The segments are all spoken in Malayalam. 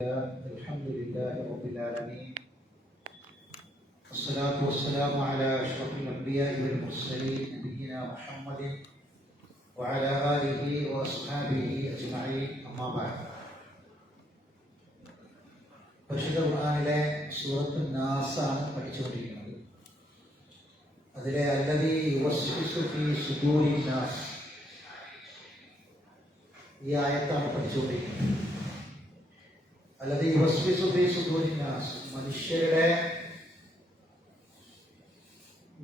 الحمد لله رب العالمين والصلاة والسلام على أشرف الأنبياء والمرسلين نبينا محمد وعلى آله وأصحابه أجمعين أما بعد. പരിശുദ്ധ ഖുർആനിലെ സൂറത്തുൻ നാസ് ആണ് പഠിച്ചുകൊണ്ടിരിക്കുന്നത്. അതിലെ അല്ലദീ യുവസ്വിസു ഫീ സുദൂരിൻ നാസ് ഈ ആയത്താണ് പഠിച്ചുകൊണ്ടിരിക്കുന്നത്. അല്ലദീ യുവസ്വിസു ഫീ സുദൂരിൻ നാസ്, മനുഷ്യരുടെ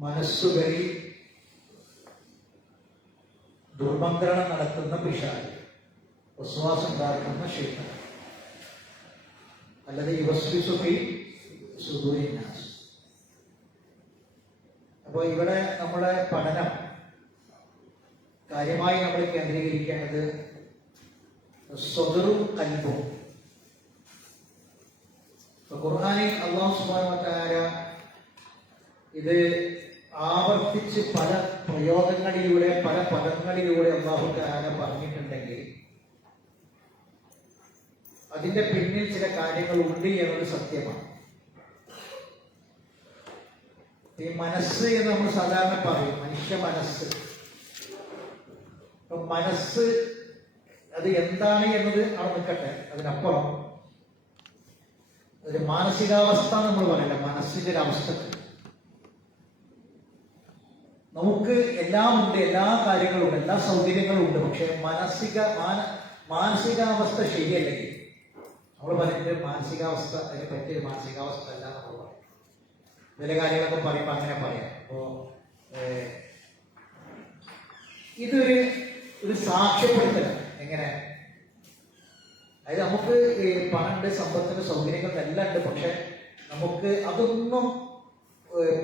മനസ്സുകളിൽ ദുർമന്ത്രണം നടത്തുന്ന പിശാച്, വസ്വാസം ഉണ്ടാക്കുന്ന ശൈത്താൻ. അല്ലദീ യുവസ്വിസു ഫീ സുദൂരിൻ നാസ്. അപ്പോൾ ഇവിടെ നമ്മുടെ പഠനം കാര്യമായി നമ്മൾ കേന്ദ്രീകരിക്കേണ്ടത് സ്വദറും കൽബും. ഖുർആനിൽ അല്ലാഹു സുബ്ഹാനഹു വ തആല ഇത് ആവർത്തിച്ച് പല പ്രയോഗങ്ങളിലൂടെ പല പദങ്ങളിലൂടെ അല്ലാഹു തആല പറഞ്ഞിട്ടുണ്ടെങ്കിൽ അതിന്റെ പിന്നിൽ ചില കാര്യങ്ങൾ ഉണ്ട് എന്നത് സത്യമാണ്. ഈ മനസ്സ് എന്ന് നമ്മൾ സാധാരണ പറയും, മനുഷ്യ മനസ്സ്. അപ്പൊ മനസ്സ് അത് എന്താണ് എന്നത് അവിടെ നിൽക്കട്ടെ, അതിനപ്പുറം ഒരു മാനസികാവസ്ഥ നമ്മൾ പറയണ്ട, മനസ്സിന്റെ ഒരു അവസ്ഥ. നമുക്ക് എല്ലാം ഉണ്ട്, എല്ലാ കാര്യങ്ങളും ഉണ്ട്, എല്ലാ സൗകര്യങ്ങളും ഉണ്ട്. പക്ഷെ മാനസികാവസ്ഥ ശരിയല്ലെങ്കിൽ നമ്മൾ പറയുന്നത് മാനസികാവസ്ഥ അതിനെ പറ്റിയ മാനസികാവസ്ഥ അല്ല നമ്മൾ പറയും. ചില കാര്യങ്ങളൊക്കെ പറയുമ്പോൾ അങ്ങനെ പറയാം. അപ്പോ ഇതൊരു സാക്ഷ്യപ്പെടുത്തലാണ്. എങ്ങനെ? അതായത് നമുക്ക് പണമുണ്ട്, സമ്പത്തിന്റെ സൗകര്യങ്ങൾ എല്ലാം ഉണ്ട്, പക്ഷെ നമുക്ക് അതൊന്നും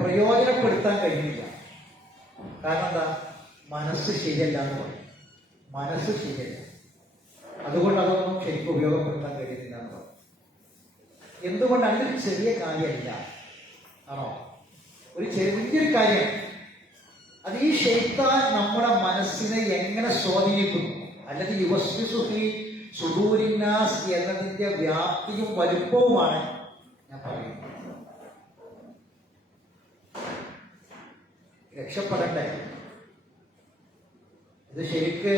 പ്രയോജനപ്പെടുത്താൻ കഴിയില്ല. കാരണം എന്താ? മനസ്സ് ശരിയല്ല എന്ന് പറയും. മനസ്സ് ശരിയല്ല, അതുകൊണ്ട് അതൊന്നും ശരിക്കും ഉപയോഗപ്പെടുത്താൻ കഴിയുന്നില്ല എന്ന് പറയും. എന്തുകൊണ്ട്? അതൊരു ചെറിയ കാര്യമല്ല, ആണോ? ഒരു വലിയൊരു കാര്യമാണ്. അത് ഈ ശൈത്താൻ നമ്മുടെ മനസ്സിനെ എങ്ങനെ സ്വാധീനിക്കുന്നു, അല്ലെങ്കിൽ യുവസ്വിസു ഫീ സുദൂരിൻ നാസ് എന്നതിന്റെ വ്യാപ്തിയും വലുപ്പവുമാണ് ഞാൻ പറയുന്നത്. രക്ഷപ്പെടണ്ടേ? ഇത് ശരിക്ക്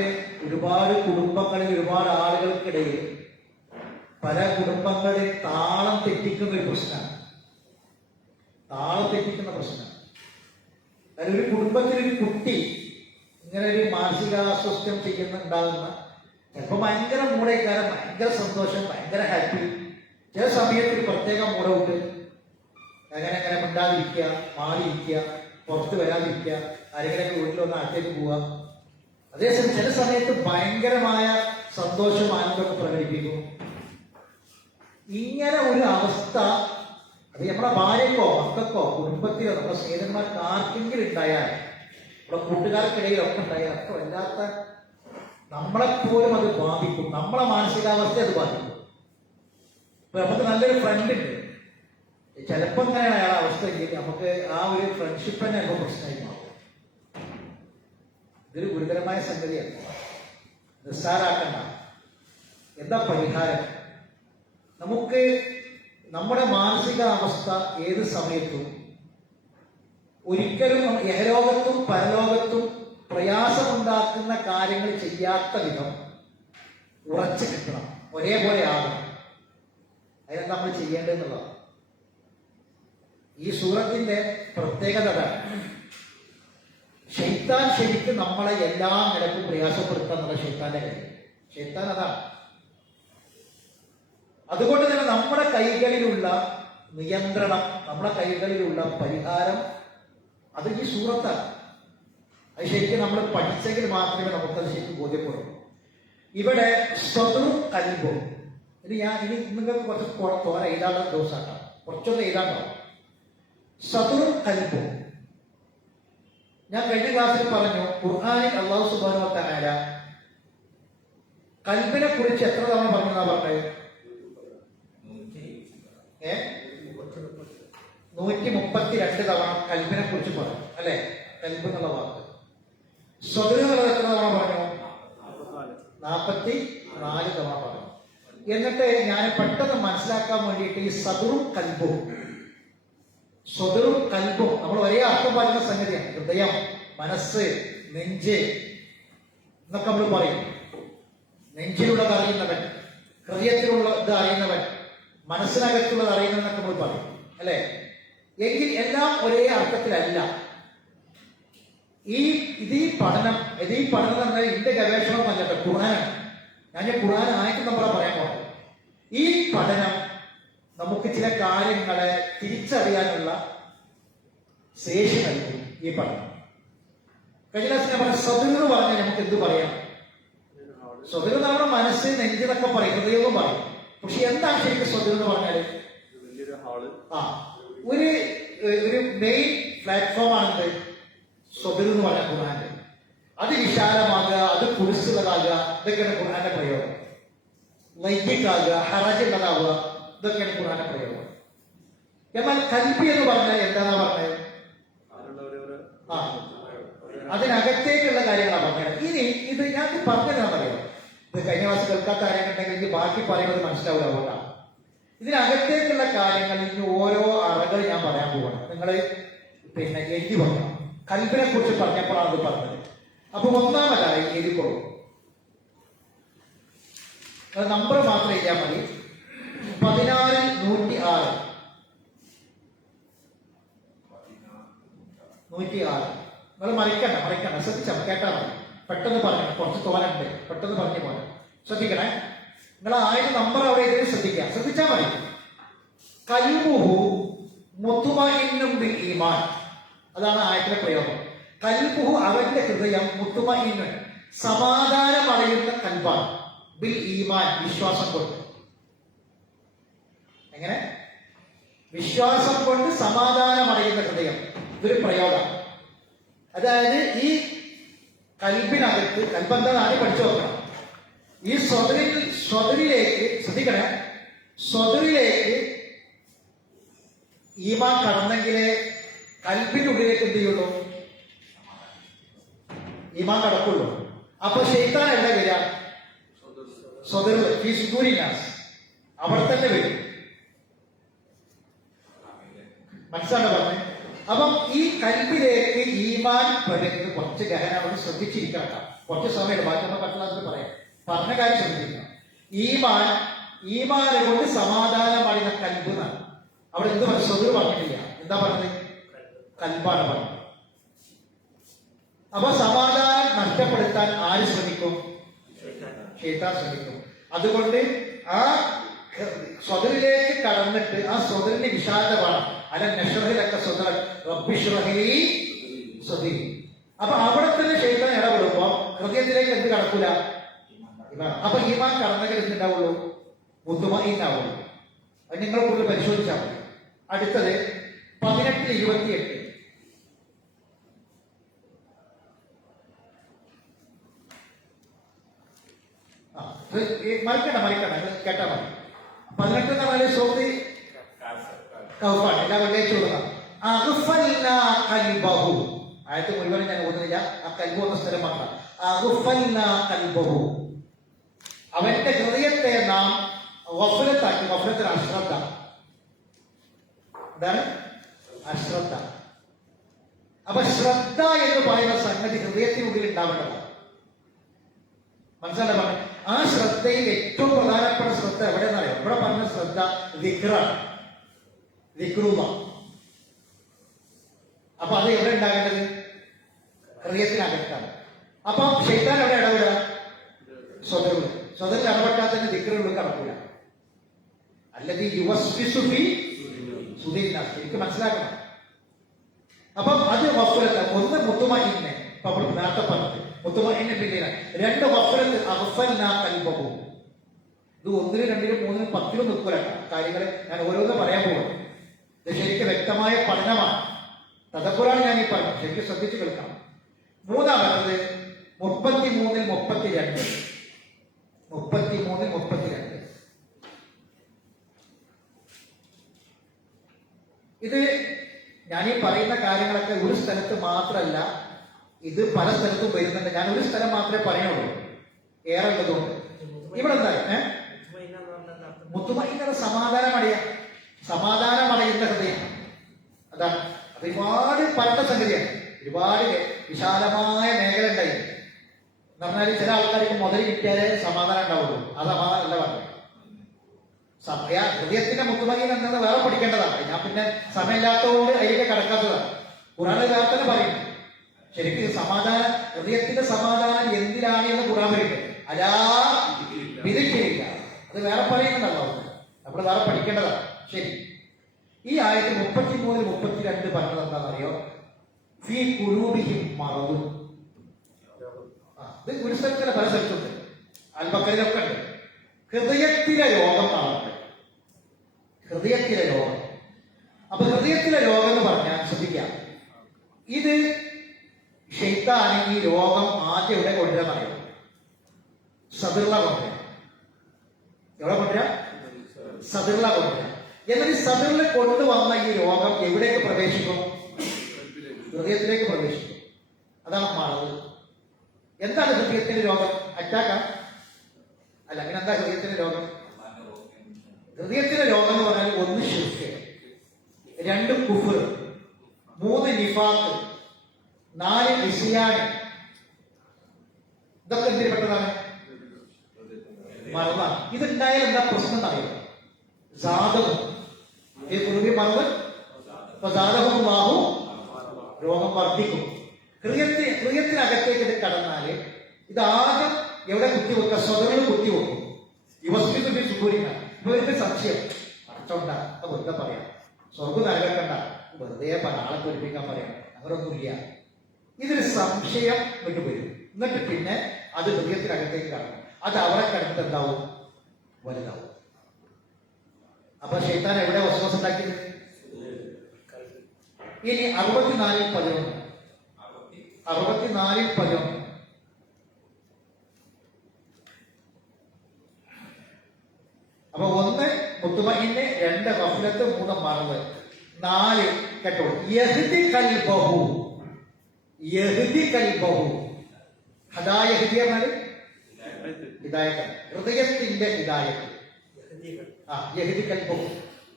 ഒരുപാട് കുടുംബങ്ങളിൽ, ഒരുപാട് ആളുകൾക്കിടയിൽ പല കുടുംബങ്ങളിൽ താളം തെറ്റിക്കുന്ന ഒരു പ്രശ്നമാണ്. താളം തെറ്റിക്കുന്ന പ്രശ്നം. അതായത് ഒരു കുടുംബത്തിലൊരു കുട്ടി ഇങ്ങനെ ഒരു മാനസികാസ്വാസ്ഥ്യം ഉണ്ടാകുന്ന, ചിലപ്പോൾ ഭയങ്കര മൂടേക്കാരം, ഭയങ്കര സന്തോഷം, ഭയങ്കര ഹാപ്പി. ചില സമയത്ത് ഒരു പ്രത്യേക മൂടൗട്ട്, അങ്ങനെ മിണ്ടാതിരിക്കുക, മാറിയിരിക്കുക, പുറത്ത് വരാതിരിക്കുക, ആരെങ്കിലൊക്കെ വീട്ടിൽ വന്ന് അടുത്തേക്ക് പോവുക. അതേസമയം ചില സമയത്ത് ഭയങ്കരമായ സന്തോഷം, ആനന്ദമൊക്കെ പ്രകടിപ്പിക്കും. ഇങ്ങനെ ഒരു അവസ്ഥ അത് നമ്മുടെ ഭാര്യക്കോ മക്കൾക്കോ കുടുംബത്തിലോ നമ്മുടെ സ്നേഹിതന്മാർക്ക് ആർക്കെങ്കിലും ഉണ്ടായാൽ, നമ്മുടെ കൂട്ടുകാർക്കിടയിലൊക്കെ ഉണ്ടായാൽ ഒക്കെ വല്ലാത്ത നമ്മളെപ്പോലും അത് ബാധിക്കും. നമ്മളെ മാനസികാവസ്ഥ അത് ബാധിക്കും. ഇപ്പൊ നമുക്ക് നല്ലൊരു ഫ്രണ്ട് ഉണ്ട്, ചിലപ്പോൾ ഇങ്ങനെയാണ് അയാളെ അവസ്ഥ എങ്കിൽ നമുക്ക് ആ ഒരു ഫ്രണ്ട്ഷിപ്പ് തന്നെ ഇപ്പോൾ പ്രശ്നമായി മാറും. ഇതൊരു ഗുരുതരമായ സംഗതിയാണ്, നിസ്സാരാക്കണ്ട. എന്താ പരിഹാരം? നമുക്ക് നമ്മുടെ മാനസികാവസ്ഥ ഏത് സമയത്തും ഒരിക്കലും ഇഹലോകത്തും പരലോകത്തും പ്രയാസമുണ്ടാക്കുന്ന കാര്യങ്ങൾ ചെയ്യാത്ത വിധം ഉറച്ചു കിട്ടണം, ഒരേപോലെ ആകണം. അതിന് നമ്മൾ ചെയ്യേണ്ടതെന്നുള്ളതാണ്. ഈ സൂറത്തിന്റെ പ്രത്യേകത ശൈത്താൻ ശരിക്കും നമ്മളെ എല്ലാ നിലക്കും പ്രയാസപ്പെടുത്താൻ എന്നുള്ള ശൈത്താന്റെ കാര്യം. ശൈത്താൻ അതാണ്. അതുകൊണ്ട് തന്നെ നമ്മുടെ കൈകളിലുള്ള നിയന്ത്രണം, നമ്മുടെ കൈകളിലുള്ള പരിഹാരം അത് ഈ സൂറത്താണ്. അത് ശരിക്കും നമ്മൾ പഠിച്ചെങ്കിൽ മാത്രമേ നമുക്കത് ശരിക്കും ബോധ്യപ്പെടുള്ളൂ. ഇവിടെ സ്വദറും കൽബും. ഇനി നിങ്ങൾക്ക് കുറച്ച് തോര എഴുതാനുള്ള ദിവസമാക്കാം, കുറച്ചൊന്ന് എഴുതാണ്ടാവും. സ്വദറും കൽബും. ഞാൻ കഴിഞ്ഞ ക്ലാസ്സിൽ പറഞ്ഞു, ഖുർആനിൽ അല്ലാഹു സുബ്ഹാനഹു വ തആല കൽബിനെ കുറിച്ച് എത്ര തവണ പറഞ്ഞതാ പറഞ്ഞത്? 132 തവണ കൽബിനെ കുറിച്ച് പറഞ്ഞു, അല്ലെ? കൽബ് എന്നുള്ള വാക്ക്. സ്വദർ എന്നുള്ളത് എത്ര തവണ പറഞ്ഞു? 44 തവണ പറഞ്ഞു. എന്നിട്ട് ഞാൻ പെട്ടെന്ന് മനസ്സിലാക്കാൻ വേണ്ടിയിട്ട് ഈ സദറും കൽബും നമ്മൾ ഒരേ അർത്ഥം പറയുന്ന സംഗതിയാണ്. ഹൃദയം, മനസ്സ്, നെഞ്ച് എന്നൊക്കെ നമ്മൾ പറയും. നെഞ്ചിലുള്ളത് അറിയുന്നവൻ, ഹൃദയത്തിലുള്ളത് അറിയുന്നവൻ, മനസ്സിനകത്തുള്ളത് അറിയുന്നവൻ എന്നൊക്കെ നമ്മൾ പറയും അല്ലെ. എങ്കിൽ എല്ലാം ഒരേ അർത്ഥത്തിലല്ല. ഈ പഠനം എന്ന് പറഞ്ഞാൽ ഇതിന്റെ ഗവേഷണം അല്ല, ഖുർആനാണ്. ഞാൻ ഖുർആൻ ആയിട്ട് നമ്മളെ പറയാൻ പോകുന്നത്. ഈ പഠനം നമുക്ക് ചില കാര്യങ്ങളെ തിരിച്ചറിയാനുള്ള ശേഷി നൽകും. ഈ പഠനം കഴിഞ്ഞ ദിവസം ഞാൻ പറഞ്ഞ സദർ എന്ന് പറഞ്ഞാൽ നമുക്ക് എന്ത് പറയാം? സദർ നമ്മുടെ മനസ്സ്, നെഞ്ചെന്നൊക്കെ പറയും, ഹൃദയവും പറയും. പക്ഷെ എന്താണ് ശരിക്കും സദർ എന്ന് പറഞ്ഞാല്? ഒരു മെയിൻ പ്ലാറ്റ്ഫോമാണെന്ത് സദർ എന്ന് പറഞ്ഞ ഖുർആന്റെ. അത് വിശാലമാകുക, അത് കുരിശുള്ളതാകുക, ഇതൊക്കെയാണ് ഖുർആന്റെ പ്രയോഗം. ലൈംഗികാകുക, ഹറാജുള്ളതാവുക, ഇതൊക്കെയാണ് ഖുർആന്റെ പ്രയോഗം. എന്നാൽ കൽബി എന്ന് പറഞ്ഞാൽ എന്താണെന്നാ പറഞ്ഞത്? അതിനകത്തേക്കുള്ള കാര്യങ്ങളാണ് പറഞ്ഞത്. ഇനി ഇത് ഞാൻ പറഞ്ഞതാണെന്നറിയാം. ഇത് കഴിഞ്ഞ മാസം കേൾക്കാത്ത കാര്യങ്ങളുണ്ടെങ്കിൽ എനിക്ക് ബാക്കി പറയുന്നത് മനസ്സിലാവില്ല. അതുകൊണ്ടാണ് ഇതിനകത്തേക്കുള്ള കാര്യങ്ങൾ ഇനി ഓരോ അറകൾ ഞാൻ പറയാൻ പോകണം. നിങ്ങൾ എഴുതി വെക്കണം. കൽബിനെ കുറിച്ച് പറഞ്ഞപ്പോഴാണ് അത് പറഞ്ഞത്. അപ്പൊ ഒന്നാമതായി എഴുതിക്കോളൂ. നമ്പർ മാത്രം എഴുതിയാൽ മതി. 14106. 106. നിങ്ങൾ മറിക്കണ്ട, ശ്രദ്ധിച്ചാൽ കേട്ടാ മതി. പെട്ടെന്ന് പറഞ്ഞു, കുറച്ച് തോന്നുന്നുണ്ട്, പെട്ടെന്ന് പറഞ്ഞു പോലെ ശ്രദ്ധിക്കണേ. നിങ്ങൾ ആയത് നമ്പർ അവിടെ എഴുതി ശ്രദ്ധിച്ചാൽ മതി. കൽബുഹു മുത്മഇന്നും ബിൽ ഈമാൻ. അതാണ് ആയത്തിലെ പ്രയോഗം. കൽബുഹു അവന്റെ ഹൃദയം, മുത്മഇന്നും സമാധാനം അറിയുന്ന കൽബാണ്, ബിൽ ഈമാൻ വിശ്വാസം കൊണ്ട്. എങ്ങനെ? വിശ്വാസം കൊണ്ട് സമാധാനം അറിയുന്ന ഹൃദയം. ഇതൊരു പ്രയോഗം. അതായത് ഈ കൽബിനകത്ത്, കൽബന്താണ് ആദ്യം പഠിച്ചു നോക്കണം. ഈ സ്വദരിലേക്ക് ശ്രദ്ധിക്കണേ, സ്വദരിലേക്ക് ഈമാൻ കടന്നെങ്കിലേ കൽബിന്റെ ഉള്ളിലേക്ക് എന്ത് ചെയ്യുള്ളൂ? ഈമാൻ കടക്കുള്ളൂ. അപ്പൊ ശൈത്താൻ എവിടെ വരിക? സ്വദൂരിനാസ്, അവിടെ തന്നെ വരും. മനസ്സിലാണോ പറഞ്ഞത്? അപ്പം ഈ കൽബിലേക്ക് ഈമാൻ പ്രകടിക്കുന്നത് കുറച്ച് ഗഹനമായി ശ്രദ്ധിച്ചിരിക്കണം. കുറച്ച് സമയം ബാക്കി നമ്മൾ പറ്റുന്നത് പറയാം. പറഞ്ഞ കാര്യം ശ്രദ്ധിക്കണം. ഈമാനെ കൊണ്ട് സമാധാനം അറിയുന്ന കൽബ് എന്നാണ്. അവിടെ എന്ത് പറഞ്ഞു? സ്വദൂർ പറഞ്ഞിട്ടില്ല. എന്താ പറഞ്ഞത്? കൽബാണ് പറഞ്ഞത്. അപ്പൊ സമാധാനം നഷ്ടപ്പെടുത്താൻ ആര് ശ്രമിക്കും? ശൈത്താൻ ശ്രമിക്കും. അതുകൊണ്ട് ആ സ്വദരിലേക്ക് കടന്നിട്ട് ആ സ്വദരിന്റെ വിശാലമാണ്. അല്ല നഷ്റഹിലൊക്കെ സ്വദർ റബ്ബിഷ്റഹി സ്വദരി. അപ്പൊ അവിടെ തന്നെ ശൈത്താൻ ഇടപെടുമ്പോ ഹൃദയത്തിലേക്ക് എന്ത് കടക്കൂല? അപ്പൊ ഈമാൻ കടന്നെങ്കിൽ എന്തുണ്ടാവുള്ളൂ? മുത്തുമഇന്നാവുള്ളൂ. അത് നിങ്ങൾ കൂടുതൽ പരിശോധിച്ചാൽ മതി. അടുത്തത് 18:28. മറിക്കണ്ട കേട്ടാ മതി. 18 സൂറത്ത് കൗഫാണ്. എല്ലാ വെള്ളിയാഴ്ച ആയത്ത് മുഴുവനും ഞാൻ ഓതുന്നില്ല. ആ കൽബ് എന്ന സ്ഥലം മാത്രം. അവന്റെ ഹൃദയത്തെ നാം ഗഫലത്താക്കി. ഗഫലത്തിന് അശ്രദ്ധ. എന്താണ് അശ്രദ്ധ? അപ്പൊ ശ്രദ്ധ എന്ന് പറയുന്ന സംഗതി ഹൃദയത്തിനുള്ളിൽ ഉണ്ടാവേണ്ടതാണ്. മനസ്സിലായി പറഞ്ഞു. ആ ശ്രദ്ധയിൽ ഏറ്റവും പ്രധാനപ്പെട്ട ശ്രദ്ധ എവിടെയെന്നറിയാം? ഇവിടെ പറഞ്ഞ ശ്രദ്ധ ദിക്റാണ്, ദിക്റൂമ. അപ്പൊ അത് എവിടെ ഉണ്ടാകേണ്ടത്? ഹൃദയത്തിനകത്താണ്. അപ്പൊ ശൈത്താൻ എവിടെ ഇടപെടുക? സ്വതറിൽ. സ്വതറിൽ ഇടപെട്ടാൽ തന്നെ ദിക്റുകളിൽ കടക്കൂല. അല്ലെങ്കിൽ എനിക്ക് മനസ്സിലാക്കണം. അപ്പം അത് വഫുലത്ത്. ഒന്ന് മുത്തുമഇന്നെ, ഇപ്പൊ നമ്മൾ നേരത്തെ പറഞ്ഞത് മുത്തുമഇന്നെ. പിന്നെ രണ്ട് വഫുലത്ത്, അഗ്ഫൽനാ ഖൽബഹു. ഇത് 1, 2, 3, 10 നിൽക്കൂല. കാര്യങ്ങൾ ഞാൻ ഓരോന്ന് പറയാൻ പോകും. ഇത് ശരിക്കും വ്യക്തമായ പഠനമാണ്. തദബ്ബുറാണ് ഞാൻ ഈ പറഞ്ഞത്. ശരിക്കും ശ്രദ്ധിച്ചു കേൾക്കണം. മൂന്നാമത് 33-32. 33-32. ഇത് ഞാനീ പറയുന്ന കാര്യങ്ങളൊക്കെ ഒരു സ്ഥലത്ത് മാത്രമല്ല, ഇത് പല സ്ഥലത്തും വരുന്നുണ്ട്. ഞാൻ ഒരു സ്ഥലം മാത്രമേ പറയുള്ളൂ, ഏറെ ഉള്ളതുകൊണ്ട്. ഇവിടെ എന്താ മുത്തുമൈനയുടെ സമാധാനമടയുന്ന ഹൃദയം. അതാണ്. അത് ഒരുപാട് പരന്ന സംഗതിയാണ്, ഒരുപാട് വിശാലമായ മേഖല ഉണ്ടായി. എന്ന് പറഞ്ഞാൽ ചില ആൾക്കാർക്ക് മുതൽ കിട്ടിയാലേ സമാധാനം ഉണ്ടാവുള്ളൂ. അത് അല്ല പറഞ്ഞത്. ഹൃദയത്തിന്റെ മുത്തുമൈൻ എന്നത് വേറെ പഠിക്കേണ്ടതാണ്. ഞാൻ പിന്നെ സമയമില്ലാത്തതുകൊണ്ട് അതിലേക്ക് കടക്കാത്തതാണ്. ഖുർആൻ വേറെ തന്നെ പറയും. ശരിക്കും ഹൃദയത്തിന്റെ സമാധാനം എന്തിനാണ് എന്ന് ഖുർആൻ പറയുന്നത്. അലാ വിധിക്കില്ല. അത് വേറെ പറയുന്നുണ്ടല്ലോ, നമ്മൾ വേറെ പഠിക്കേണ്ടതാണ്. ശരി, ഈ ആയത്തിൽ 33, 32 പറഞ്ഞത് എന്താണെന്നറിയോ? ഫീ ഖുലൂബിഹിം മറദുൻ. ഇത് ഒരു സ്ഥലത്തല്ല, പല സ്ഥലത്തുണ്ട്. അൽബക്കറിലൊക്കെ ഉണ്ട്. ഹൃദയത്തിലെ രോഗം കാണുന്നുണ്ട്. ഹൃദയത്തിലെ രോഗം. അപ്പൊ ഹൃദയത്തിലെ രോഗം എന്ന് പറഞ്ഞാൽ ശ്രദ്ധിക്കാം, ഇത് ശൈത്താന് ഈ രോഗം ആദ്യം എവിടെ കൊണ്ടുവരാൻ അറിയാം? സദിർല കൊണ്ടുവരാം. എവിടെ കൊണ്ടുവരാം? സദിർല കൊണ്ടുവരാം. എന്നിട്ട് സദിർല കൊണ്ടുവന്ന ഈ രോഗം എവിടേക്ക് പ്രവേശിക്കും? ഹൃദയത്തിലേക്ക് പ്രവേശിക്കും. അതാണ് മറവ്. എന്താണ് ഹൃദയത്തിന്റെ രോഗം? അറ്റാക്കാ? അല്ല, പിന്നെ എന്താ ഹൃദയത്തിന്റെ രോഗം? ഹൃദയത്തിന്റെ രോഗം എന്ന് പറഞ്ഞാൽ 1 ശിർക്ക്, 2 കുഫ്ർ, 3 നിഫാഖ്, 4 ഇസ്യാൻ. ഇതൊക്കെ എന്തിന് പെട്ടതാണ്? മറവാണ്. ഇതുണ്ടായാൽ എന്താ പ്രശ്നം എന്നറിയാം? ജാതകം. ഈ കുറുവി മറവ് ജാതകമാവും, രോഗം വർദ്ധിക്കും. ഹൃദയത്തിനകത്തേക്ക് ഇത് കടന്നാല് ഇതാദ്യം എവിടെ കുത്തിവെക്കുക? സ്വതകൾ കുത്തിവെക്കും. യുവസ്മിത സുഖൂരിക്കാണ്. ഇവർക്ക് സംശയം അടച്ചോണ്ട, വെറുതെ പറയാം. സ്വർഗ നരകണ്ട, വെറുതെ ആളെ പൊരിപ്പിക്കാൻ പറയാം. അങ്ങനൊന്നുമില്ല. ഇതൊരു സംശയം വിട്ടുവരും. എന്നിട്ട് പിന്നെ അത് ഹൃദയത്തിനകത്തേക്ക് കടക്കും. അത് അവിടെ കിടന്നിട്ട് എന്താവും? വലുതാവും. അപ്പൊ ശൈത്താൻ എവിടെ വസ്വസ് ഉണ്ടാക്കിയത്? ഇനി 64-11. 64-11. അപ്പൊ 1 മുത്തുമഇന്ന്, 2 ഗഫ്ലത്ത്, 3 മറവ്, 4 കേട്ടോ യഹ്ദി ഖൽബഹു. യഹ്ദി ഖൽബഹു. ഹദായഹ്ദി എന്നാൽ ഹിദായത്ത്, ഹൃദയത്തിന്റെ ഹിദായത്ത്. യഹ്ദി ഖൽബഹു.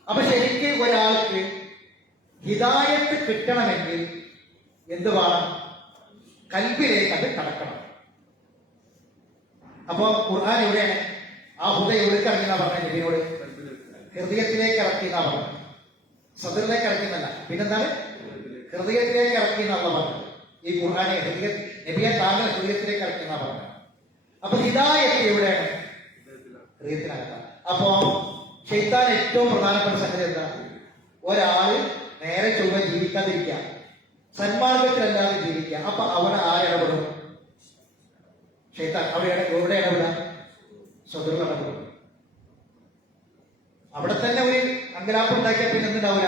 അപ്പൊ ശരിക്കും ഒരാൾക്ക് ഹിദായത്ത് കിട്ടണമെങ്കിൽ എന്ത് വേണം? കൽബിലേക്ക് അത് കടക്കണം. അപ്പൊ ഖുർആൻ എവിടെയാണ്? ആ ഹൃദയം എവിടേക്ക് ഇറങ്ങിയെന്നാ പറഞ്ഞത്? നബിയോട് ഹൃദയത്തിലേക്ക് ഇറക്കിയെന്നാ പറഞ്ഞത്. സദറിലേക്ക് ഇറക്കിയെന്നല്ല. പിന്നെന്താണ്? ഹൃദയത്തിലേക്ക് ഇറക്കിയെന്നാ പറഞ്ഞത്. ഈ ഖുർആനെ നബിയെ താങ്കൾ ഹൃദയത്തിലേക്ക് ഇറക്കിയെന്നാ പറഞ്ഞത്. അപ്പൊ ഹിദായത്ത് എവിടെയാണ്? ഹൃദയത്തിനകത്താണ്. അപ്പോ ശൈത്താൻ ഏറ്റവും പ്രധാനപ്പെട്ട സംഗതി എന്താ? ഒരാള് നേരെ ചൊവ്വ ജീവിക്കാതിരിക്കുക, സന്മാർഗത്തിലല്ലാതെ ജീവിക്കുക. അപ്പൊ അവിടെ ആരിടപെടും? ശൈത്താൻ. അവിടെ എവിടെ ഇടപെടാം? സ്വതന്ത്ര ഇടപെടും. അവിടെ തന്നെ ഒരു അങ്കലാപ്പ് ഉണ്ടാക്കിയ പിന്നെ എന്തുണ്ടാവില്ല?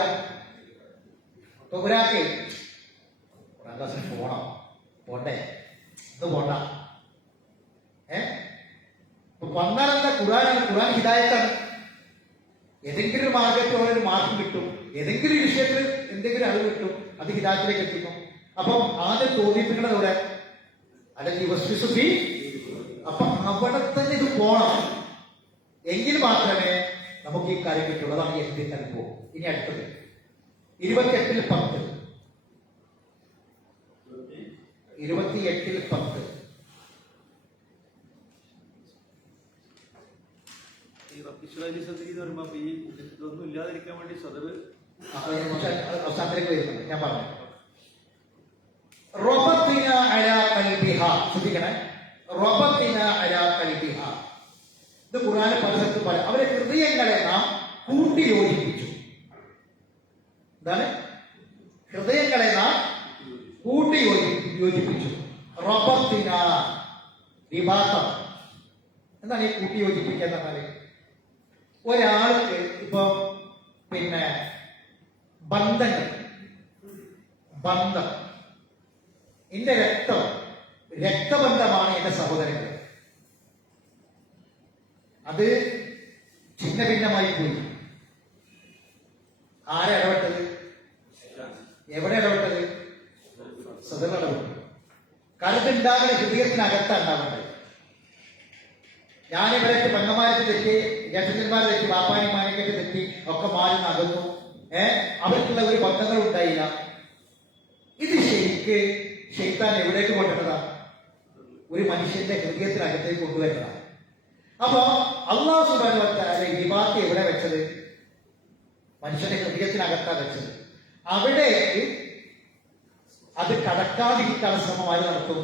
ഇപ്പൊ ഒരാൾക്ക് പോണം, പോണ്ടേ, ഇത് പോണ്ട. വന്നാലെന്താ? ഖുർആൻ ഹിദായത്താണ്. ഏതെങ്കിലും ഒരു മാർഗത്തിൽ ഒരു മാർഗം കിട്ടും, ഏതെങ്കിലും ഒരു വിഷയത്തിൽ എന്തെങ്കിലും അറിവ് കിട്ടും, അത് ഹിദായത്തിലേക്ക് എത്തിക്കും. അപ്പം ആദ്യം തോന്നിപ്പിക്കുന്നത് ഇവിടെ അല്ലെങ്കിൽ വസ്തുസുഫി. അപ്പൊ അവിടെ തന്നെ ഇത് പോണം, എങ്കിൽ മാത്രമേ നമുക്ക് ഈ കാര്യം കിട്ടുള്ളൂ. അതാണ് യഹ്ദി ഖൽബഹു. ഇനി അടുത്തത് 28-10. 28-10. ഇതൊന്നും ഇല്ലാതിരിക്കാൻ വേണ്ടി സദറ് അവസാനത്തിലേക്ക് വരുന്നുണ്ട്. ഞാൻ പറഞ്ഞു ശ്രദ്ധിക്കണേ. ഇത് ഖുർആനിലെ പല സ്ഥലത്തും പറയാം. അവരെ ഹൃദയങ്ങളെ നാം കൂട്ടി യോജിപ്പിച്ചു. എന്താണ്? ഹൃദയങ്ങളെ നാം കൂട്ടി യോജിപ്പിച്ചു. റബത്തിന വിഭാഗം. എന്താണ് ഈ കൂട്ടി യോജിപ്പിക്കുക എന്ന് പറഞ്ഞാല്? ഒരാൾക്ക് ഇപ്പൊ പിന്നെ ബന്ധം, എന്റെ രക്തബന്ധമാണ് എന്റെ സഹോദരങ്ങൾ. അത് ഛിന്ന ഭിന്നമായി പോയി. ആരെ ഇടപെട്ടത്? എവിടെ ഇടപെട്ടത്? സദറിൽ ഇടപെട്ടു. കരുതുണ്ടാകുന്ന ഹൃദയത്തിനകത്താണ് ഉണ്ടാവേണ്ടത്. ഞാൻ ഇവരൊക്കെ പെങ്ങന്മാരൊക്കെ തെറ്റി, ജ്യേഷ്ഠന്മാരെ തെറ്റി, വാപ്പാനിമാരൊക്കെ തെറ്റി ഒക്കെ മാറി നടന്നു. അവർക്കുള്ള ഒരു ബന്ധങ്ങൾ ഉണ്ടായില്ല. ഇത് ശരിക്ക് ശൈത്താൻ എവിടേക്ക് കൊണ്ടുവന്നതാ? ഒരു മനുഷ്യന്റെ ഹൃദയത്തിനകത്തേക്ക് കൊണ്ടുവരുന്നതാണ്. അപ്പൊ അല്ലാഹു സുബ്ഹാനഹു വ തആല ഇബാദത്ത് എവിടെ വെച്ചത്? മനുഷ്യന്റെ ഹൃദയത്തിനകത്താ വെച്ചത്. അവിടേക്ക് അത് കടക്കാതിരിക്കാനുള്ള ശ്രമം ആര് നടത്തും?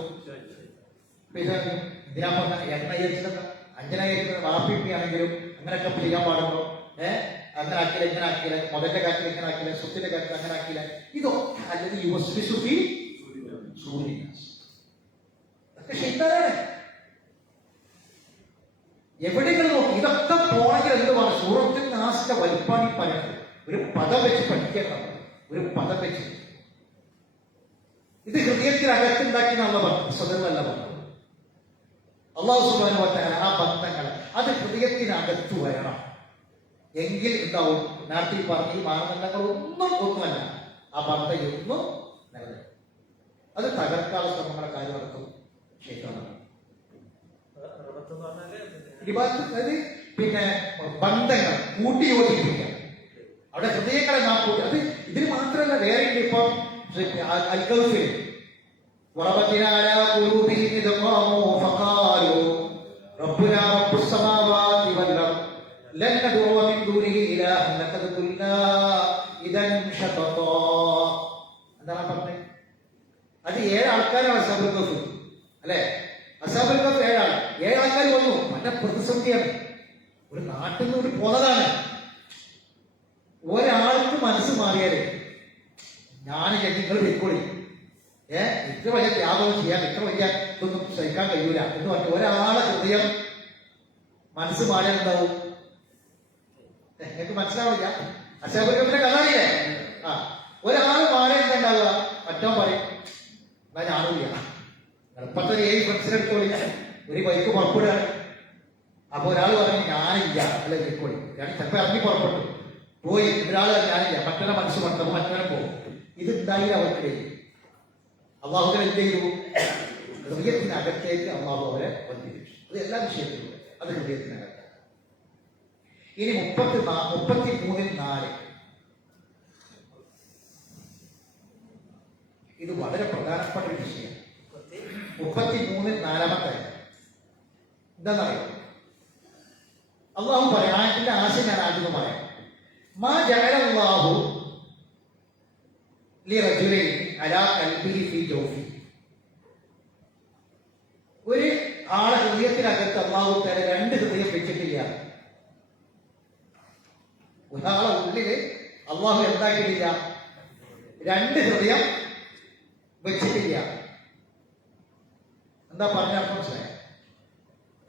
ഇതിനാ പറഞ്ഞ എണ്ണ അയച്ചത്, അഞ്ചനായിരിക്കുന്നത് വാപ്പിപ്പിയാണെങ്കിലും അങ്ങനെയൊക്കെ ചെയ്യാൻ പാടുണ്ടോ? അങ്ങനെ ആക്കില്ല, ഇങ്ങനെ ആക്കില്ല, മുതലിന്റെ കാര്യത്തിൽ ഇങ്ങനെ ആക്കില്ല, സ്വത്തിന്റെ കാര്യത്തിൽ അങ്ങനെ ആക്കില്ല. ഇതൊക്കെ അല്ലെങ്കിൽ യുവസ്വിസുഫി ഇതൊക്കെ ശൈത്താനാണ്. എവിടെയെങ്കിലും നോക്കി ഇതൊക്കെ പോണെങ്കിൽ എന്ത് പറഞ്ഞു? സൂറത്തിൽ നാസിന്റെ വലിപ്പാണി പറയുന്നത്. ഒരു പദം വെച്ച് പഠിക്കണം, ഒരു പദം വെച്ച്. ഇത് ഹൃദയത്തിനകത്തുണ്ടാക്കി എന്നുള്ള പറഞ്ഞു, സ്വതന്ത്രല്ല പറഞ്ഞു. അല്ലാഹു സുബ്ഹാനഹു വ തആല ആ ബന്ധങ്ങൾ അത് ഹൃദയത്തിനകത്ത് വരണം. എങ്കിൽ എന്താവും? നേരത്തെ പറഞ്ഞ ഈ മാനദണ്ഡങ്ങൾ ഒന്നുമല്ല, ആ ബന്ധം എന്നും നിലനിൽക്കും. അത് തകർക്കാനുള്ള ശ്രമങ്ങളുടെ കാര്യം നടത്തും ശൈത്താനാണ്. പിന്നെ ബന്ധങ്ങൾ കൂട്ടി യോജിപ്പിക്കുക, അവിടെ ഹൃദയങ്ങളെ നാം കൂട്ടി. അത് ഇതിന് മാത്രമല്ല, വേറെ ഇപ്പൊ അൽഗൾഫിൽ وربطنا على قلوبهم إذ قاموا فقالوا ربنا رب السماوات والأرض لن ندعو من دونه إلها لقد قلنا إذا شططا. എന്താണ് പറഞ്ഞത്? അത് 7 ആൾക്കാരാണ് അസ്ഹാബുൽ കഹ്ഫ് അല്ലെ? അസ്ഹാബുൽ കഹ്ഫ് 7 ആൾക്കാർ വന്നു. പല പ്രതിസന്ധിയാണ്. ഒരു നാട്ടിൽ നിന്ന് പോന്നതാണ്. ഒരാൾക്ക് മനസ്സ് മാറിയാലേ ഞാൻ നിങ്ങൾ വെക്കോളി, ഇത്ര വലിയ ത്യാഗം ചെയ്യാൻ, ഇത്ര വലിയ ഇതൊന്നും സഹിക്കാൻ കഴിയൂല എന്ന് പറഞ്ഞു ഒരാളെ ഹൃദയം മനസ്സ് മാറിയാൽ എന്താവും? നിങ്ങൾക്ക് മനസ്സിലാവില്ല. അശോകന്റെ കഥ അറിയില്ലേ? ഒരാൾ മാറി എന്താണ്ടാവുക? മറ്റോ പറയും എന്നാ ഞാനില്ല. എളുപ്പത്തിൽ 7 ഫ്രണ്ട്സിനെടുത്തോളി, ഒരു ബൈക്ക് പുറപ്പെടുകയാണ്. അപ്പൊ ഒരാൾ പറഞ്ഞു ഞാനില്ല, അല്ലെ വെക്കോളി. ചിലപ്പോ ഇറങ്ങി പുറപ്പെട്ടു പോയി. ഒരാൾ ഞാനില്ല, മറ്റൊരു മനസ്സ് മട്ടപ്പോ മറ്റൊരു പോകും. ഇത് ഉണ്ടായില്ല അവർക്കിടയിൽ. അള്ളാഹുവിനെ എന്ത് ചെയ്തു? ഹൃദയത്തിനകത്തേക്ക് അള്ളാഹു അവരെ ബന്ധിപ്പിച്ചു. അത് എല്ലാ വിഷയത്തിലും അത് ഹൃദയത്തിനകത്ത്. ഇനി 33-4 ഇത് വളരെ പ്രധാനപ്പെട്ട ഒരു വിഷയം. 33-4 എന്താണെന്നറിയോ? അള്ളാഹു പറയാം, ആയത്തിന്റെ ആശയം ഞാൻ ആദ്യം പറയാം. മാ ജഅലല്ലാഹു ലിറജുലൈനി അലാ ഖൽബിഹി ഫീ ജൗഫി. ഒരു ആളെ ഹൃദയത്തിനകത്ത് അള്ളാഹു തആല 2 ഹൃദയം വെച്ചിട്ടില്ല. ഒരാളെ ഉള്ളില് അള്ളാഹു എന്താക്കിയിട്ടില്ല? 2 ഹൃദയം വെച്ചിട്ടില്ല. എന്താ പറഞ്ഞ അർത്ഥം മനസ്സിലായോ?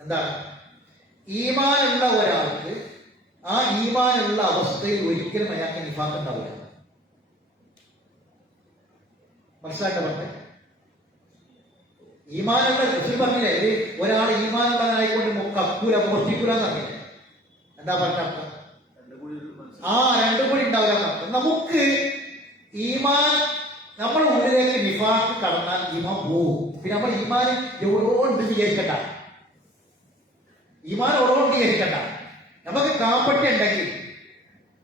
എന്താണ്? ഈമാനുള്ള ഒരാൾക്ക് ആ ഈമാനുള്ള അവസ്ഥയിൽ ഒരിക്കലും അയാൾക്ക് നിഫാഖ് ഉണ്ടാവില്ല. മനസ്സിലാക്കാൻ പറഞ്ഞേ? ഈമാനുള്ള റസൂൽ പറഞ്ഞില്ലേ, ഒരാൾ ഈമാനുള്ളവനായിക്കൊണ്ട് കക്കൂല മോഷ്ടിക്കൂല എന്നറിയില്ല. എന്താ പറഞ്ഞ അർത്ഥം? 2 കൂടി ഉണ്ടാവില്ല. നമുക്ക് ഈമാൻ നമ്മുടെ ഉള്ളിലേക്ക് നിഫാഖ് കടന്നാൽ ഈമാൻ പോവും. പിന്നെ നമ്മൾ ഈമാൻ എവിടോണ്ട് വിചാരിക്കണ്ട, ഈമാൻ എവിടോണ്ട് വിചാരിക്കണ്ട. നമുക്ക് കാപ്പട്ടി ഉണ്ടെങ്കിൽ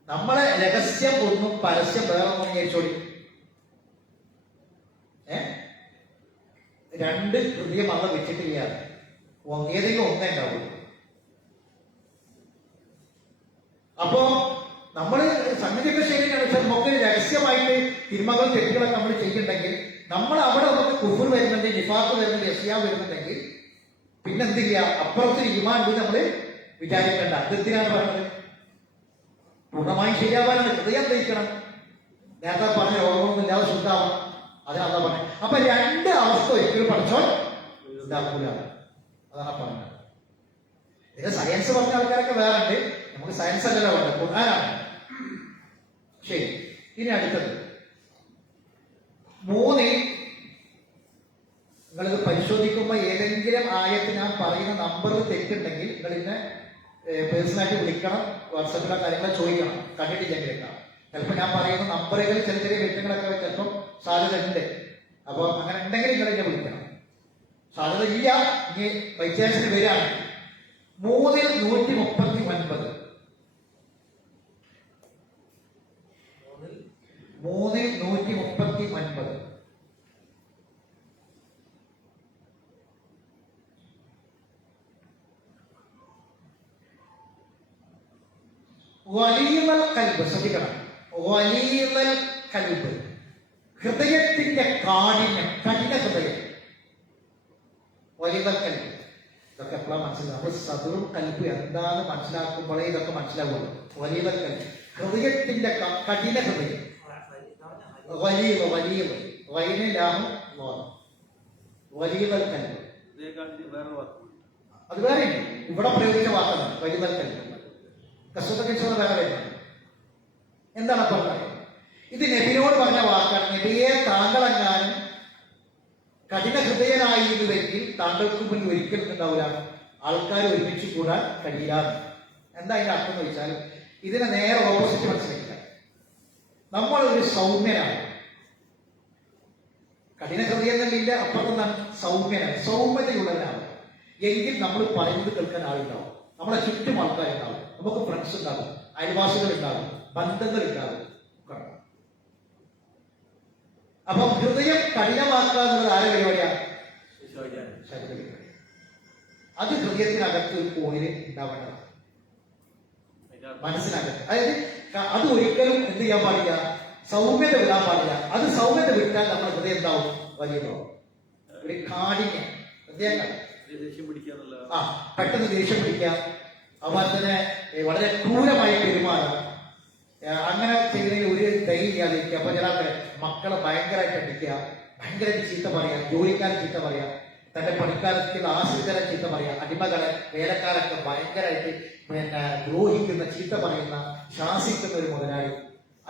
നമ്മളെ രഹസ്യം ഒന്നും പരസ്യം വേറെ ഒന്നും വിചാരിച്ചോളി. 2 ഹൃദയം അള്ള വെച്ചിട്ടില്ല. ഏതെങ്കിലും ഒന്നേ ഉണ്ടാവുള്ളൂ. അപ്പോ നമ്മള് സംഗതിയൊക്കെ ശരിയാണ്. പക്ഷെ നമുക്ക് രഹസ്യമായിട്ട് തിന്മകൾ തെറ്റുകളൊക്കെ നമ്മൾ ചെയ്യുന്നുണ്ടെങ്കിൽ നമ്മൾ അവിടെ നമുക്ക് കുഫർ വരുന്നുണ്ട്, നിഫാഖ് വരുന്നുണ്ട്, യസ്യാ വരുന്നുണ്ടെങ്കിൽ പിന്നെന്തില്ല, അപ്പുറത്തിന് ഈമാൻ കൂടി നമ്മള് വിചാരിക്കേണ്ട. എന്തിനാണ് പറയുന്നത്? പൂർണ്ണമായും ശരിയാവാനാണ്. ഹൃദയം ധരിക്കണം. നേരത്തെ പറഞ്ഞ രോഗമൊന്നും ഇല്ലാതെ ശുദ്ധാവണം. അതിനാ പറഞ്ഞത്. അപ്പൊ 2 അവസ്ഥ ഒരിക്കലും പഠിച്ചോൾ ഇതാക്കൂല. അതാണ് പറഞ്ഞത്. ഇതിന് സയൻസ് പറഞ്ഞ ആൾക്കാരൊക്കെ വേറെ ഉണ്ട്. നമുക്ക് സയൻസ് അല്ലല്ലോ വേണ്ടത്, ഖുർആനാണ്. ശരി, ഇനി അടുത്തത് 3. നിങ്ങളിത് പരിശോധിക്കുമ്പോൾ ഏതെങ്കിലും ആയത്ത് ഞാൻ പറയുന്ന നമ്പറിൽ തെറ്റുണ്ടെങ്കിൽ നിങ്ങൾ ഇന്നെ പേഴ്സണായിട്ട് വിളിക്കണം, വാട്സാപ്പിലെ കാര്യങ്ങൾ ചോദിക്കണം. കണ്ടിട്ടില്ലെങ്കിലേക്കാം. ചിലപ്പോൾ ഞാൻ പറയുന്ന നമ്പറുകൾ ചെറിയ ചെറിയ വ്യക്തികളൊക്കെ ചിലപ്പോൾ സാധ്യത ഉണ്ട്. അപ്പോൾ അങ്ങനെ ഉണ്ടെങ്കിൽ നിങ്ങൾ എന്നെ വിളിക്കണം. സാധ്യത ഇല്ല, ഇനി വൈദ്യാസിന് വരികയാണ്. മൂന്നിൽ 139. മൂന്നിൽ 139. വലിയൽ കൽബ്, ശ്രദ്ധിക്കണം, വലിയൽ കൽബ്, ഹൃദയത്തിന്റെ കാഠിന്യം, കഠിന ഹൃദയം. വലിയൽ കൽബ്, ഇതൊക്കെ എപ്പോഴാണ് മനസ്സിലാവും? നമ്മൾ സദറും കൽബ് എന്താന്ന് മനസ്സിലാക്കുമ്പോഴേ ഇതൊക്കെ മനസ്സിലാവുള്ളൂ. വലിയൽ കൽബ്, ഹൃദയത്തിന്റെ കഠിന ഹൃദയം. വലിയ വലിയ വൈനലാമം വലിയൽ കൽബ്, അത് വേറെ ഇവിടെ പ്രയോഗിച്ച വാക്കാണ് വലിയൽ കൽബ്. കസ്വതകേശ്വര വേറെ വരുന്നത് എന്താണ് പറഞ്ഞത്? ഇത് നബിയോട് പറഞ്ഞ വാക്കാണ്. നബിയെ, താങ്കളെങ്ങാനും കഠിന ഹൃദയനായിരുന്നുവെങ്കിൽ താങ്കൾക്ക് മുന്നിൽ ഒരിക്കലും ഉണ്ടാവില്ല, ആൾക്കാർ ഒരുമിച്ച് കൂടാൻ കഴിയില്ല. എന്താ അതിന്റെ അർത്ഥം എന്ന് വെച്ചാൽ ഇതിനെ നേരെ ഓപ്പോസിറ്റ് മനസ്സിലാക്കില്ല. നമ്മളൊരു സൗമ്യനാണ്, കഠിന ഹൃദയം തന്നെയില്ല, അപ്പുറത്തൊന്നാണ് സൗമ്യനാണ്, സൗമ്യതയുള്ളവനാണ് എങ്കിൽ നമ്മൾ പറയുന്നത് കേൾക്കാൻ ആളുണ്ടാവും, നമ്മളെ ചുറ്റും ആൾക്കാരുണ്ടാവും, നമുക്ക് ഫ്രണ്ട്സ് ഉണ്ടാകും, അയൽവാസികൾ ഉണ്ടാകും, ബന്ധങ്ങൾ ഉണ്ടാകും. അപ്പൊ ഹൃദയം കഠിനമാക്കുക എന്നുള്ളത് ആരെ പരിപാടിയാണ്? അത് ഹൃദയത്തിനകത്ത് ഒരു കോയില് ഉണ്ടാവേണ്ടതാണ്, മനസ്സിനകത്ത്. അതായത് അത് ഒരിക്കലും എന്ത് ചെയ്യാൻ പാടില്ല, സൗമ്യത വിടാൻ പാടില്ല. അത് സൗമ്യത വിട്ടാൽ നമ്മുടെ ഹൃദയം എന്താവും? വലിയതാവും. ഒരു കാഠിന്യം, പെട്ടെന്ന് ദേഷ്യം പിടിക്കാം, അതുപോലെ തന്നെ വളരെ ക്രൂരമായി പെരുമാറാം. അങ്ങനെ ചെയ്യുന്നതിന് ഒരു ധൈര്യമില്ലാതിരിക്കുക. അപ്പൊ ചില മക്കളെ ഭയങ്കരമായിട്ട് അടിക്കുക, ഭയങ്കരമായിട്ട് ചീത്ത പറയാം, ജോലിക്കാരെ ചീത്ത പറയാം, തന്റെ പണിക്കാരത്തിൽ ആശ്രിതരെ ചീത്ത പറയാം, അടിമകളെ വേലക്കാരൊക്കെ ഭയങ്കരമായിട്ട് ദ്രോഹിക്കുന്ന, ചീത്ത പറയുന്ന, ശാസിക്കുന്ന ഒരു മുതലാളി,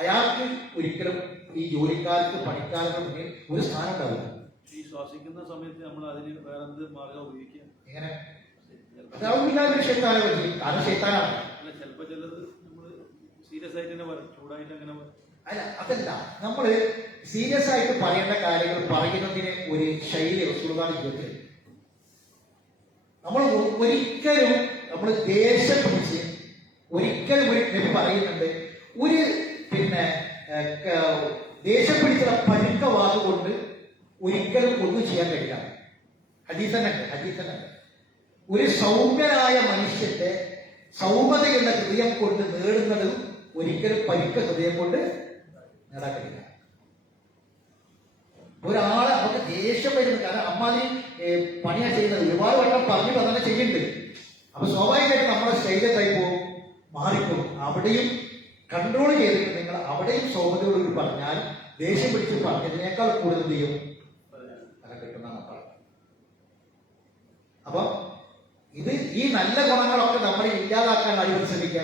അയാൾക്ക് ഒരിക്കലും ഈ ജോലിക്കാർക്ക് പണിക്കാർക്ക് മുന്നിൽ ഒരു സ്ഥാനം ഉണ്ടാവില്ല. ഈ ശ്വാസിക്കുന്ന സമയത്ത് നമ്മൾ അതിന് വേറെ എന്ത് മാർഗം ഉപയോഗിക്കാം? എങ്ങനെ? അതാവില്ലാതൊരു ക്ഷേത്രാനെ പറ്റി, കാരണം ക്ഷേത്രാനാണ്. ചിലപ്പോ ചിലത് നമ്മള് സീരിയസ് ആയിട്ട് തന്നെ പറയും, ചൂടായിട്ട് അങ്ങനെ പറയും. അല്ല, അതല്ല, നമ്മള് സീരിയസ് ആയിട്ട് പറയേണ്ട കാര്യങ്ങൾ പറയുന്നതിന് ഒരു ശൈലി റസൂലുള്ളാഹിയുടെ ജീവിതത്തിൽ. നമ്മൾ ഒരിക്കലും നമ്മൾ ദേഷ്യം പിടിച്ച് ഒരിക്കലും ഒരു നബി പറയുന്നുണ്ട്, ഒരു ദേഷ്യം പിടിച്ചുള്ള പഴുക്ക വാക്കുകൊണ്ട് ഒരിക്കലും ഒന്നും ചെയ്യാൻ കഴിയില്ല. ഹദീസനുണ്ട്. ഒരു സൗമ്യനായ മനുഷ്യന്റെ സൗമ്യതയുള്ള ഹൃദയം കൊണ്ട് നേടുന്നത് ഒരിക്കലും പരുക്ക ഹൃദയം കൊണ്ട് നേടാൻ കഴിയില്ല. ഒരാളെ നമുക്ക് ദേഷ്യം വരുന്നു, കാരണം അമ്മാതിരി പണിയാ ചെയ്യുന്നത്, ഒരുപാട് വട്ടം പറഞ്ഞു തന്നെ ചെയ്യുന്നുണ്ട്. അപ്പൊ സ്വാഭാവികമായിട്ട് നമ്മുടെ ശരീരത്തായി പോകും, മാറിപ്പോകും. അവിടെയും കൺട്രോൾ ചെയ്തിട്ട് നിങ്ങൾ അവിടെയും സൗമ്യതയോട് പറഞ്ഞാൽ ദേഷ്യം പിടിച്ച് പറഞ്ഞതിനേക്കാൾ കൂടുതൽ ചെയ്യും കിട്ടുന്നതാണ് പറഞ്ഞത്. അപ്പൊ ഇത് ഈ നല്ല ഗുണങ്ങളൊക്കെ നമ്മളെ ഇല്ലാതാക്കാൻ ആര് പരിശ്രമിക്കുക?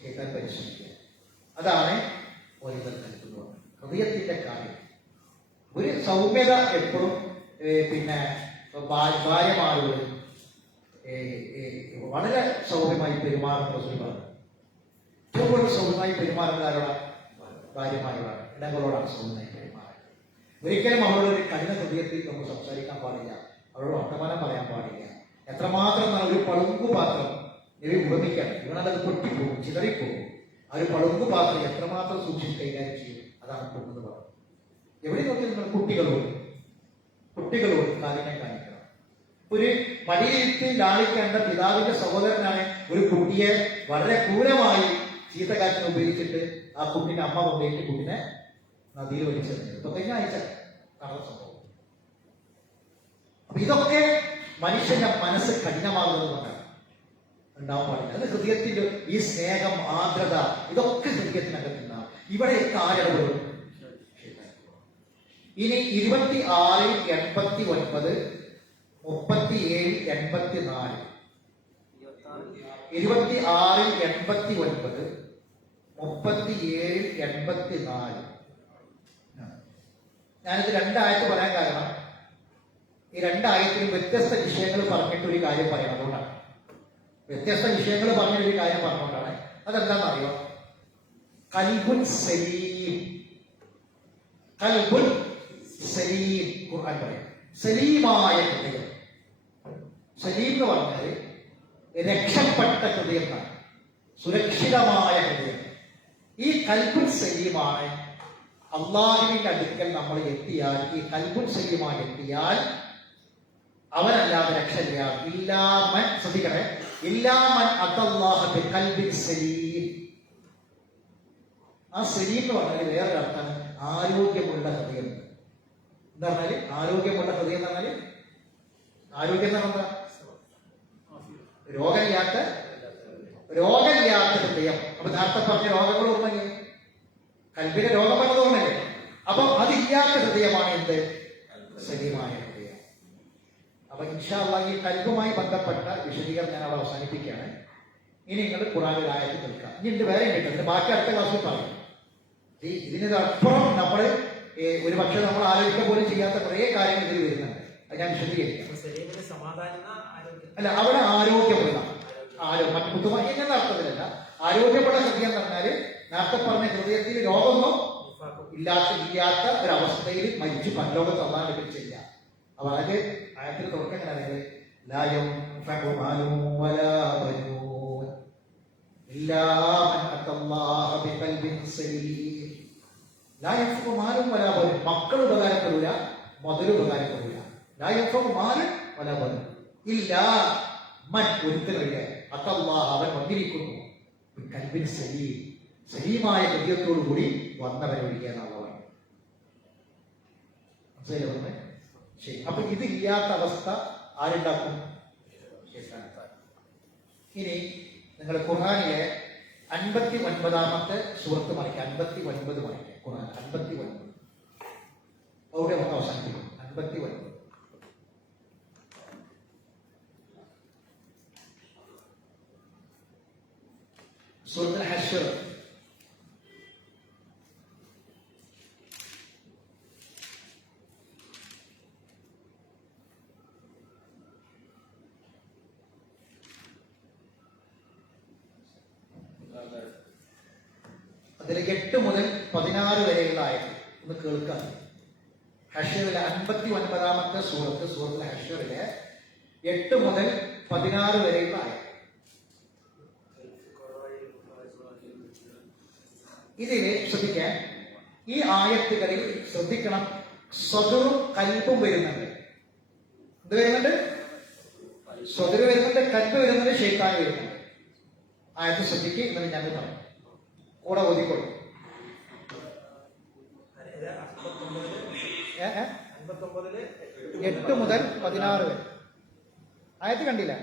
കേൾക്കാൻ പരിശ്രമിക്കുക. അതാണ് ഹൃദയത്തിന്റെ കാര്യം. ഒരു സൗമ്യത എപ്പോഴും ഭാര്യമാരോട് വളരെ സൗമ്യമായി പെരുമാറുന്ന റസൂൽ പറഞ്ഞു. ഏറ്റവും സൗമ്യമായി പെരുമാറുന്ന ആരോടാണ്? ഭാര്യമാരോടാണ്, ഇടങ്ങളോടാണ് സൗമ്യമായി പെരുമാറുന്നത്. ഒരിക്കലും അവരോട് ഒരു കഠിന ഹൃദയത്തിൽ നമുക്ക് സംസാരിക്കാൻ പാടില്ല, അവരോട് വർത്തമാനം പറയാൻ പാടില്ല. എത്രമാത്രം ഒരു പളുങ്കു പാത്രം ഇവ ഉപമിക്കണം, ഇവനത് പൊട്ടിപ്പോകും, ചിതറിപ്പോകും. ആ ഒരു പളുങ്കു പാത്രം എത്രമാത്രം സൂക്ഷിച്ച് കൈകാര്യം ചെയ്യും, അതാണ് പൊങ്ങുന്നത് പറഞ്ഞത്. എവിടെ നോക്കി നിങ്ങൾ കുട്ടികളോട് കാര്യം കാണിക്കണം. ഒരു മടിയിരുത്തി ലാളിക്കേണ്ട പിതാവിന്റെ സഹോദരനാണ് ഒരു കുട്ടിയെ വളരെ ക്രൂരമായി ചീത്തക്കാറ്റിനെ ഉപയോഗിച്ചിട്ട് ആ കുട്ടിന്റെ അമ്മ കൊണ്ടുപോയിട്ട് കുട്ടിനെ നദിയിൽ വലിച്ചത്. ഇപ്പൊ കഴിഞ്ഞ ആഴ്ച നടന്ന സംഭവം. അപ്പൊ ഇതൊക്കെ മനുഷ്യന്റെ മനസ്സ് കഠിനമാകുന്നത് കൊണ്ടാണ്, ഉണ്ടാവാൻ പാടില്ല. അത് ഹൃദയത്തിന്റെ ഈ സ്നേഹം, ആർദ്രത, ഇതൊക്കെ ഹൃദയത്തിനകത്തുണ്ടാവും. ഇവിടെയൊക്കെ ആരടപെടും? ഇനി 26, 89, 37, 84. 26, 89, 37, 84. ഞാനിത് രണ്ടായത്ത് പറയാൻ കാരണം ഈ രണ്ടായത്തിലും വ്യത്യസ്ത വിഷയങ്ങൾ പറഞ്ഞിട്ട് ഒരു കാര്യം പറയണം. അതുകൊണ്ടാണ് വ്യത്യസ്ത വിഷയങ്ങൾ പറഞ്ഞൊരു കാര്യം പറഞ്ഞുകൊണ്ടാണ്. അതെന്താണെന്ന് അറിയോ? ഖൽബുൻ സലീം. ഖൽബുൻ സലീം ഖുർആൻ പറയും. സലീമായ ഹൃദയം. സലീം എന്ന് പറഞ്ഞാൽ രക്ഷപ്പെട്ട ഹൃദയം എന്നാണ്, സുരക്ഷിതമായ ഹൃദയം. ഈ കൽബുൽ സലീമാണ് അള്ളാഹുവിന്റെ അടുക്കൽ നമ്മൾ എത്തിയാൽ, ഈ കൽബുൽ സലീമായി എത്തിയാൽ അവനല്ലാതെ രക്ഷയില്ല. ഇല്ലാമൻ, ശ്രദ്ധിക്കണേ, ഇല്ലാമൻ അത്തല്ലാഹ ബിഖൽബിൻ സലീം. ആ സലീം എന്ന് പറഞ്ഞാൽ വേറൊരു അർത്ഥമാണ് ആരോഗ്യമുള്ള ഹൃദയം. എന്താ പറഞ്ഞാല് ആരോഗ്യമുള്ള ഹൃദയം എന്ന് പറഞ്ഞാല്, ആരോഗ്യം എന്ന് പറഞ്ഞാൽ രോഗമില്ലാത്ത ഹൃദയം. അപ്പൊ നേരത്തെ പറഞ്ഞ രോഗങ്ങൾ ഓർമ്മയില്ലേ, കൽബിന്റെ രോഗം വന്നത് ഓർമ്മയില്ലേ? അപ്പൊ അതില്ലാത്ത ഹൃദയമാണ് എന്ത്? സലീമായ ഹൃദയം. അപ്പൊ ഇൻഷാ അല്ലാഹ് ഈ കൽബുമായി ബന്ധപ്പെട്ട വിശദീകരണം ഞാൻ അവിടെ അവസാനിപ്പിക്കുകയാണ്. ഇനി നിങ്ങൾ ഖുർആനിൽ ആയത്ത് കേൾക്കാം. ഇനി ഇത് വേറെ കിട്ടുന്നുണ്ട്, ബാക്കി അടുത്ത ക്ലാസ്സിൽ പറയും. ഇതിനപ്പുറം നമ്മള് ഒരു പക്ഷെ നമ്മൾ ആലോചിക്കാൻ പോലും ചെയ്യാത്ത കുറെ കാര്യങ്ങൾ ഇതിൽ വരുന്നുണ്ട്. അത് ഞാൻ വിശദീകരിക്കാം. അല്ല, അവിടെ ആരോഗ്യമുള്ള മറ്റുമായി എന്ന അർത്ഥത്തിലല്ല, ആരോഗ്യമുള്ള ഹൃദയം എന്ന് പറഞ്ഞാല് നേരത്തെ പറഞ്ഞ ഹൃദയത്തിൽ രോഗമൊന്നും ഇല്ലാത്ത ഒരവസ്ഥയിൽ മരിച്ചു പരലോകത്ത് അള്ളാഹ് ലഭിച്ചില്ല. അപ്പൊ അത് ആയത്തിൽ തുടക്കം എങ്ങനെയാണ്? മക്കൾ ഉപകാരപ്പെടില്ല, മുതൽ ഉപകാരപ്പെടില്ല. ഇല്ല മൻ, ഒരുത്തനില്ല, അത്തല്ലാഹ്, അവൻ വന്നിരിക്കുന്നു കൽബിൻ സലീം, സലീമായ ഹൃദയത്തോടു കൂടി വന്നവരൊഴിക്കാനുള്ളവൻ. മനസ്സിലായി? ശരി. അപ്പൊ ഇതില്ലാത്ത അവസ്ഥ ആരുണ്ടാക്കും? ഇനി നിങ്ങൾ ഖുർആനിലെ 59-ാമത്തെ സൂറത്ത് മറിക്കുക. 59 മറിക്കുക. ഖുർആൻ 59 അവിടെ നമുക്ക് അവസാനിപ്പിക്കും. 59 സൂറത്തുൽ ഹശ്ർ. അതിൽ 8 മുതൽ 16 വരെയുള്ള ആയത്ത് ഒന്ന് കേൾക്കാം. ഹശ്റിലെ 59-ാമത്തെ സൂറത്തുൽ ഹശ്റിലെ 8 മുതൽ 16 വരെയുള്ള ആയത്ത്. ഇതില് ശ്രദ്ധിക്കാൻ, ഈ ആയത്തുകളിൽ ശ്രദ്ധിക്കണം, സ്വദറും കൽബും വരുന്നുണ്ട്. എന്ത് വരുന്നുണ്ട്? സ്വദറ് വരുന്നുണ്ട്, കൽബ് വരുന്നുണ്ട്, ശൈത്താൻ വരുന്നുണ്ട്. ആയത്ത് ശ്രദ്ധിക്കുക. ഇന്നലെ ഞാൻ പറഞ്ഞു കൂടെ ഓതിക്കൊള്ളു. 8 മുതൽ 16 വരെ ആയത്ത് കണ്ടില്ല?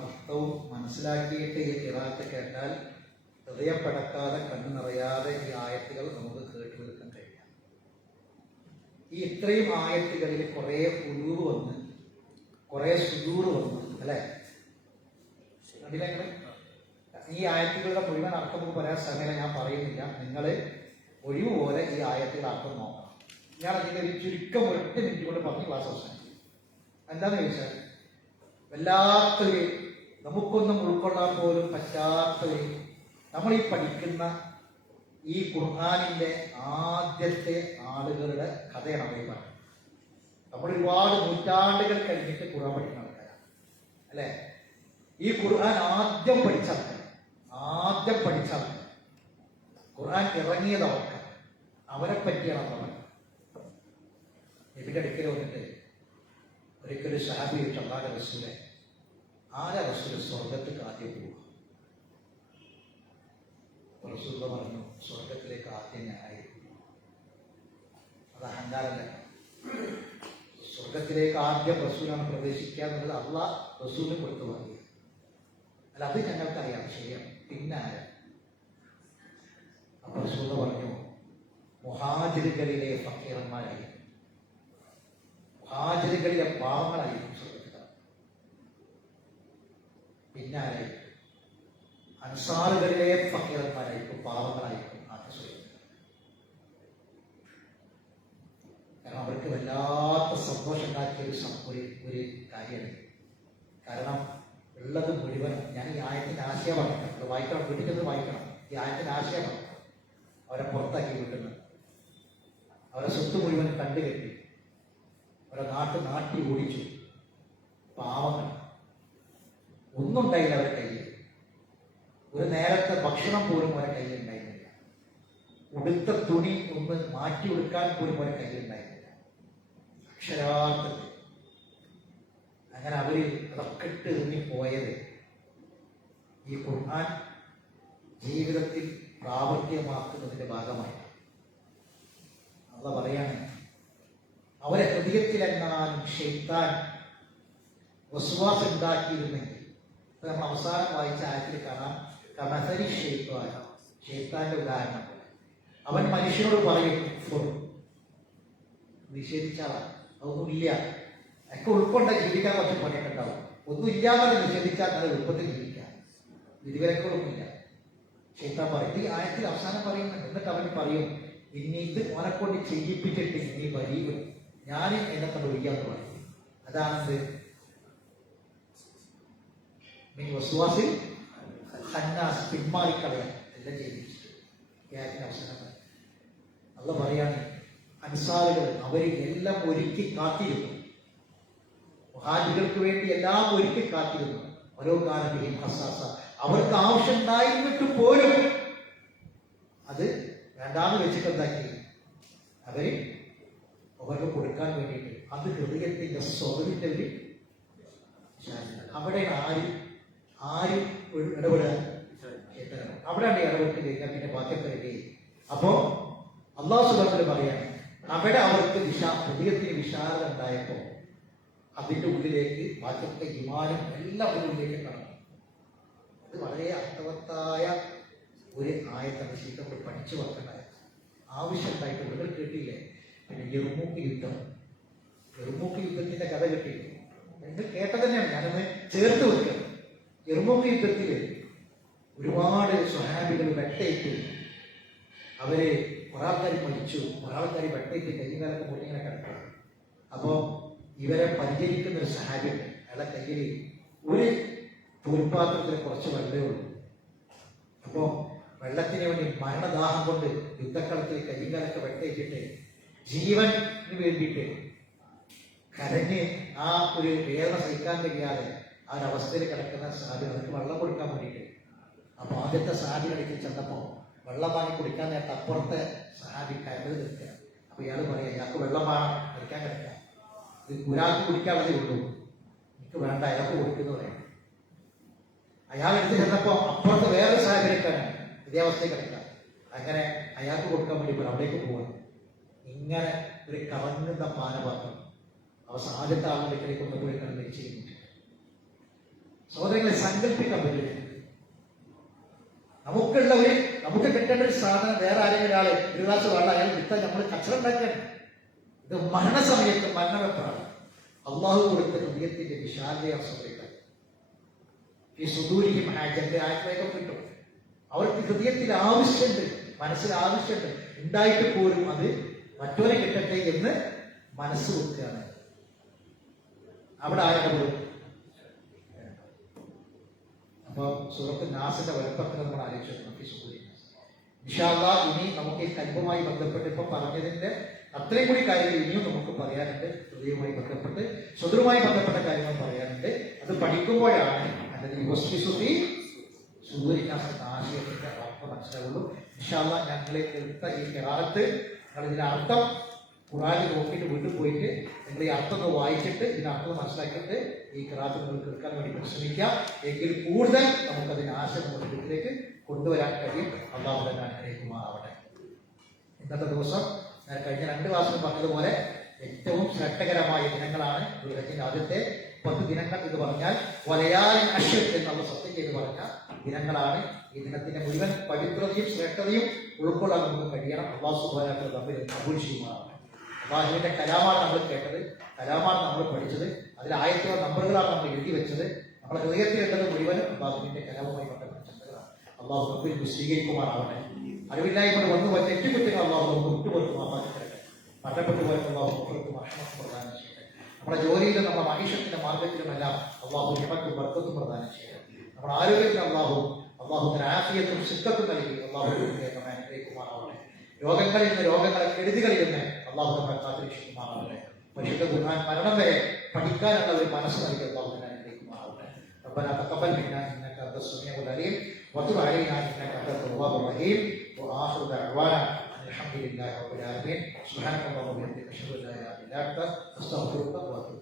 അർത്ഥവും മനസ്സിലാക്കിയിട്ട് ഈ ഖിറാഅത്ത് കേട്ടാൽ ഹൃദയം പടക്കാതെ കണ്ണു നിറയാതെ ഈ ആയത്തുകൾ നമുക്ക് കേട്ടു തീർക്കാൻ കഴിയാം. ഈ ഇത്രയും ആയത്തുകളിൽ കുറേ ഉലൂവ് വന്ന് കുറേ സുദൂറ് വന്നു അല്ലേ? കണ്ടില്ല? ഈ ആയത്തുകളുടെ മുഴുവൻ അർത്ഥം നമുക്ക് പറയാൻ സമയം ഞാൻ പറയുന്നില്ല. നിങ്ങൾ ഒഴിവ് പോലെ ഈ ആയത്തുകൾ അർത്ഥം നോക്കണം. ഞാൻ അതിൻ്റെ ഒരു ചുരുക്കം 8 മിനിറ്റ് കൊണ്ട് പറഞ്ഞ് ക്ലാസ് അവസാനിക്കും. എന്താണെന്ന് ചോദിച്ചാൽ, വല്ലാത്തൊരു നമുക്കൊന്നും ഉൾക്കൊള്ളാൻ പോലും പറ്റാത്തൊരു നമ്മൾ ഈ പഠിക്കുന്ന ഈ ഖുർആനിൻ്റെ ആദ്യത്തെ ആളുകളുടെ കഥയാണ് നമ്മൾ ഈ പറയുന്നത്. നമ്മൾ ഒരുപാട് നൂറ്റാണ്ടുകൾ കഴിഞ്ഞിട്ട് ഖുർആൻ പഠിക്കുന്ന ആൾക്കാരാണ് അല്ലേ? ഈ ഖുർആൻ ആദ്യം പഠിച്ച ആൾക്കാർ, ഖുർആൻ ഇറങ്ങിയത് അവരെ പറ്റിയാണ് നമ്മൾ. നബിയുടെ അടുക്കൽ വന്നിട്ട് ഒരിക്കലും സഹാബി അല്ലാഹുവിന്റെ റസൂലെ, ആരാ റസൂൽ സ്വർഗത്തേക്ക് ആദ്യം പോവുക? റസൂൽ പറഞ്ഞു, സ്വർഗത്തിലേക്ക് ആദ്യം ഞാനായിരിക്കും. അത് അഹങ്കാരമല്ല. സ്വർഗത്തിലേക്ക് ആദ്യം റസൂലാണ് പ്രവേശിക്കുക എന്നുള്ളത് അള്ളാഹ് റസൂലിന് കൊടുത്തു പറയുക. അല്ല, അത് ഞങ്ങൾക്കറിയാം, ശരിയാണ്. പിന്നെ ആരാ? അപ്പൊ റസൂൽ പറഞ്ഞു, മുഹാജിറുകളിലെ ഫക്കീറന്മാരായിരിക്കും, മുഹാജിറുകളിലെ പാവങ്ങളായിരിക്കും സ്വർഗത്തിൽ. പിന്നെ ആരായിരിക്കും? അൻസാറുകളിലെ ഫക്കീറന്മാരായിരിക്കും, പാവങ്ങളായിരിക്കും ആദ്യ സ്വർഗത്തിൽ. കാരണം അവർക്ക് വല്ലാത്ത സന്തോഷം ഉണ്ടാക്കിയ ഒരു കാര്യമാണ്. കാരണം ഉള്ളത് മുഴുവൻ, ഞാൻ ഈ ആയത്തിന്റെ ആശയം പറയണം, അത് വായിക്കണം, വീട്ടിൽ വായിക്കണം. ഈ ആയത്തിന്റെ ആശയം പറയണം. അവരെ പുറത്താക്കി വിട്ടുന്നത്, അവരെ സ്വത്ത് മുഴുവൻ കണ്ടുകെട്ടി, അവരെ നാട്ടി ഓടിച്ചു. പാവങ്ങൾ, ഒന്നും ഉണ്ടായില്ല അവരുടെ കയ്യിൽ. ഒരു നേരത്തെ ഭക്ഷണം പോലും അവരുടെ കയ്യിൽ ഉണ്ടായിരുന്നില്ല. ഉടുത്ത തുണി ഒന്ന് മാറ്റി കൊടുക്കാൻ പോലും അവരുടെ കയ്യിൽ ഉണ്ടായിരുന്നില്ല. അക്ഷരാർത്ഥത്തിൽ അങ്ങനെ അവര് അതൊക്കെ ഇട്ട് എറിഞ്ഞിപ്പോയത് ഈ ഖുർആൻ ജീവിതത്തിൽ പ്രാവർത്തികമാക്കുന്നതിന്റെ ഭാഗമായി. അള്ളാഹ് പറയാണ്, അവരെ ഹൃദയത്തിലെങ്ങാനും ശൈത്താൻ വസ്വാസ് ഉണ്ടാക്കിയിരുന്നെങ്കിൽ, നമ്മൾ അവസാനം വായിച്ച ആയത്തിൽ കാണാം, കമസരി ഷെയ്ത്താന്റെ ഉദാഹരണം. അവൻ മനുഷ്യനോട് പറയും, നിഷേധിച്ചാലാണ്, അതൊന്നുമില്ല, ഒക്കെ ഉൾക്കൊണ്ട ജീവിക്കാൻ കുറച്ച് പണിയൊക്കെ ഉണ്ടാവും. ഒന്നും ഇല്ലാതെ നിഷേധിച്ചാൽ നല്ല എളുപ്പത്തിൽ ജീവിക്കാം, വിധിവിലക്കുകളൊന്നുമില്ല. ഷെയ്ത്താൻ പറയും. ഈ ആയത്തിൽ അവസാനം പറയുന്നുണ്ട്. എന്നിട്ട് അവൻ പറയും, ഇനി ഇത് ഓനെക്കൊണ്ട് ചെയ്യിപ്പിച്ചിട്ട് നീ വരീവ്, ഞാൻ എന്നെ കൊണ്ട് വയ്യാന്ന് പറയും. അതാണെന്ത്? വസ്വാസിൽ ഹന്നാസ്, പിന്മാറിക്കളയാൻ എല്ലാം ചെയ്യിപ്പിച്ചു. അവസാനം അള്ളാഹ് പറയാണ്, അൻസാറുകൾ അവര് എല്ലാം ഒരുക്കി കാത്തിരുന്നു. മുഹാജിറുകൾക്ക് വേണ്ടി എല്ലാം ഒരുക്കി കാത്തിരുന്നു. ഓരോ കാലത്തെയും ഹസാസ, അവർക്ക് ആവശ്യം ഉണ്ടായിരുന്നിട്ട് പോലും അത് വേണ്ടാന്ന് വെച്ചിട്ട് എന്താക്കി അവർക്ക് കൊടുക്കാൻ വേണ്ടിയിട്ട്. അത് ഹൃദയത്തിന്റെ സ്വതവിന്റെ ഒരു അവിടെ ആരും ഇടപെടുക, അവിടെയാണ് ഇടപെട്ട് കഴിഞ്ഞാൽ പിന്നെ ബാക്കിയൊക്കെ റെഡി. അപ്പോ അള്ളാഹു സുബ്ഹാനഹു പറയാണ്, അവിടെ അവർക്ക് ഹൃദയത്തിന് വിശാലത ഉണ്ടായപ്പോ അതിന്റെ ഉള്ളിലേക്ക് ബാക്കിയൊക്കെ ഈമാനും എല്ലാം ഉള്ളിലേക്ക് കടന്നു. അത് വളരെ അർത്ഥവത്തായ ഒരു ആയത്താണ്. ശീതം പഠിച്ചു വെക്കേണ്ടത് ആവശ്യമായിട്ട് നിങ്ങൾ കേട്ടില്ലേ? പിന്നെ യർമൂക്ക് യുദ്ധത്തിന്റെ കഥ കേട്ടില്ലേ? നിങ്ങൾ കേട്ട തന്നെയാണ്, ഞാനൊന്ന് ചേർത്ത് വെക്കുക. യർമൂക്ക് യുദ്ധത്തില് ഒരുപാട് സ്വഹാബികൾ വെട്ടയിട്ട്, അവര് ഒരാൾക്കാർ മരിച്ചു, ഒരാൾക്കാർ വെട്ടയിട്ട് കൈകാലൊക്കെ മുറിങ്ങനെ കിടക്കും. അപ്പോ ഇവരെ പരിചരിക്കുന്ന ഒരു സഹാബിയുണ്ട്. അയാളെ കയ്യിൽ ഒരു തോൽപാത്രത്തിൽ കുറച്ച് വെള്ളമേ ഉള്ളൂ. അപ്പോ വെള്ളത്തിന് വേണ്ടി മരണദാഹം കൊണ്ട് യുദ്ധക്കളത്തിൽ കൈകാലൊക്കെ വെട്ടയിച്ചിട്ട് ജീവന് വേണ്ടിയിട്ട് കരഞ്ഞ് ആ ഒരു വേദന സഹിക്കാൻ കഴിയാതെ ആ ഒരു അവസ്ഥയിൽ കിടക്കുന്ന സാധി അവർക്ക് വെള്ളം കൊടുക്കാൻ വേണ്ടിയിട്ട്. അപ്പൊ ആദ്യത്തെ സാധികടയ്ക്ക് ചെന്നപ്പോ വെള്ളം വാങ്ങി കുടിക്കാൻ നേരത്തെ അപ്പുറത്തെ സഹാബി കരഞ്ഞത് നിൽക്കുക. അപ്പൊ ഇയാൾ പറയാം, ഇയാൾക്ക് വെള്ളം വേണം, കഴിക്കാൻ കിടക്കാം, ഇത് ഒരാൾക്ക് കുടിക്കാനുള്ളതേ ഉള്ളൂ, എനിക്ക് വേണ്ട, അയാൾക്ക് കൊടുക്കുന്നു പറയാം. അയാൾ എടുത്ത് ചെന്നപ്പോ അപ്പുറത്ത് വേറെ സാഹചര്യക്കാരാണ് ഇതേ അവസ്ഥയിൽ കിടക്കാം. അങ്ങനെ അയാൾക്ക് കൊടുക്കാൻ വേണ്ടി ഇപ്പോൾ അവിടേക്ക് പോകണം. ഇങ്ങനെ ഒരു കറങ്ങുന്ന പാനപാത്രം അവസാനത്തെ ആളുകളിലേക്ക് കൊണ്ടുപോയി മരിച്ചിരുന്നു. സഹോദരങ്ങളെ സങ്കല്പിക്കാൻ പറ്റില്ല. നമുക്ക് കിട്ടേണ്ട ഒരു സാധനം വേറെ ആരെങ്കിലും ഒരാളെ ഒരു ഗ്ലാസ് വെള്ളം അയാൾ വിട്ടാൽ നമ്മൾ കച്ചറ ഉണ്ടാക്കാൻ. ഇത് മരണസമയത്ത് മരണവെപ്പാണ്. അള്ളാഹു കൊടുത്ത ഹൃദയത്തിന്റെ വിശാലതയാണ് സഹോദരങ്ങൾ. ഈ സുദൂരിക്കും ആജന്റെ ആത്മേകം കിട്ടും. അവർക്ക് ഹൃദയത്തിൽ ആവശ്യമുണ്ട്, മനസ്സിൽ ആവശ്യമുണ്ട്, ഉണ്ടായിട്ട് പോലും അത് മറ്റവരെ കിട്ടട്ടെ എന്ന് മനസ്സ് വെക്കുകയാണ്. അവിടെ ആരുടെ അപ്പൊ സൂറത്ത് നാസിന്റെ വലുപ്പത്തിൽ നമ്മൾ ആലോചിച്ചു. ഇൻഷാ അല്ലാഹ് ഇനി നമുക്ക് ഈ കൽബുമായി ബന്ധപ്പെട്ട് ഇപ്പൊ പറഞ്ഞതിന്റെ അത്രയും കൂടി കാര്യങ്ങൾ ഇനിയും നമുക്ക് പറയാനുണ്ട്. ഹൃദയവുമായി ബന്ധപ്പെട്ട് സ്വതരുമായി ബന്ധപ്പെട്ട കാര്യങ്ങൾ പറയാനുണ്ട്. അത് പഠിക്കുമ്പോഴാണ് സൂര്യനാസിന്റെ ആശയത്തിന്റെ അർത്ഥം മനസ്സിലാവുള്ളൂ. ഇൻഷാ അല്ലാഹ് ഞങ്ങൾ എടുത്ത ഈ ഖിറാഅത്ത് നിങ്ങൾ ഇതിന്റെ അർത്ഥം ഖുർആനിൽ നോക്കിയിട്ട് വീട്ടിൽ പോയിട്ട് നിങ്ങൾ ഈ അർത്ഥം ഒന്ന് വായിച്ചിട്ട് ഇതിന്റെ അർത്ഥം മനസ്സിലാക്കിയിട്ട് ഈ ഖിറാഅത്ത് നിങ്ങൾ കേൾക്കാൻ വേണ്ടി പരിശ്രമിക്കാം. എങ്കിൽ കൂടുതൽ നമുക്കതിന്റെ ആശയം നമ്മുടെ വീട്ടിലേക്ക് കൊണ്ടുവരാൻ കഴിയും. അല്ലാഹു തന്നെ അനുഗ്രഹിക്കുമാറാവട്ടെ. ഇന്നത്തെ ദിവസം ഞാൻ കഴിഞ്ഞ 2 ക്ലാസ്സിൽ പറഞ്ഞതുപോലെ ഏറ്റവും ശ്രദ്ധകരമായ ദിനങ്ങളാണ് ദുൽഹജ്ജിന്റെ ആദ്യത്തെ 10 ദിനങ്ങൾ എന്ന് പറഞ്ഞാൽ വലയാലിൻ അശ്ർ എന്നുള്ള സത്യം ചെയ്ത് പറഞ്ഞ ദിനങ്ങളാണ്. ഈ ദിനത്തിന്റെ മുഴുവൻ പവിത്രതയും ശ്രേഷ്ഠതയും ഉൾക്കൊള്ളാൻ നമുക്ക് കഴിയണം. അല്ലാഹു സുബ്ഹാനഹു വ തആല തമ്മിൽ കബൂൽ ചെയ്യുമാറാവട്ടെ. അല്ലാഹുവിന്റെ കലാമാണ് നമ്മൾ കേട്ടത്, കലാമാണ് നമ്മൾ പഠിച്ചത്, അതിൽ ആയത്തുകൾ നമ്പറുകളാണ് നമ്മൾ എഴുതി വെച്ചത്. നമ്മുടെ ഹൃദയത്തിലുള്ളത് മുഴുവനും അല്ലാഹുവിന്റെ കലാവുമായി ബന്ധപ്പെട്ട ചിന്തകളാണ്. അല്ലാഹു കബൂൽ സ്വീകരിക്കുമാറാവട്ടെ. അറിവില്ലായ്മ വന്നു പോയ തെറ്റുകുറ്റങ്ങൾ അല്ലാഹു നമുക്ക് വിട്ടുപുറത്ത് മാറാൻ മരണപ്പെട്ടു പോയ അല്ലാഹു പുറത്ത് ഭക്ഷണം പ്രദാനം ചെയ്യട്ടെ. നമ്മുടെ ജോലിയിലും നമ്മുടെ മനുഷ്യത്തിന്റെ മാർഗത്തിലുമെല്ലാം അല്ലാഹു നിഅമത്തും ബർക്കത്തും പ്രദാനം ചെയ്യട്ടെ. നമ്മുടെ ആരോഗ്യത്തിന് അല്ലാഹുവിന്റെ ആഫിയത്തും സിദ്ധത്തും നൽകി അല്ലാഹു നമ്മെ അനുഗ്രഹിക്കുമാറാവട്ടെ. രോഗങ്ങളിൽ നിന്ന് രോഗങ്ങളെ കെടുതികളിൽ നിന്ന് അല്ലാഹു നമ്മെ കാത്തുരക്ഷിക്കുമാറാവട്ടെ. പരിശുദ്ധ ഖുർആൻ മരണം വരെ പഠിക്കാനുള്ള ഒരു മനസ്സ് നൽകി അല്ലാഹു നമ്മെ അനുഗ്രഹിക്കുമാറാവട്ടെ. ربنا تقبل منا انك انت السميع العليم وتب علينا انك انت التواب الرحيم واخر دعوانا الحمد لله رب العالمين. سبحانك اللهم وبحمدك اشهد ان لا اله الا انت استغفرك واتوب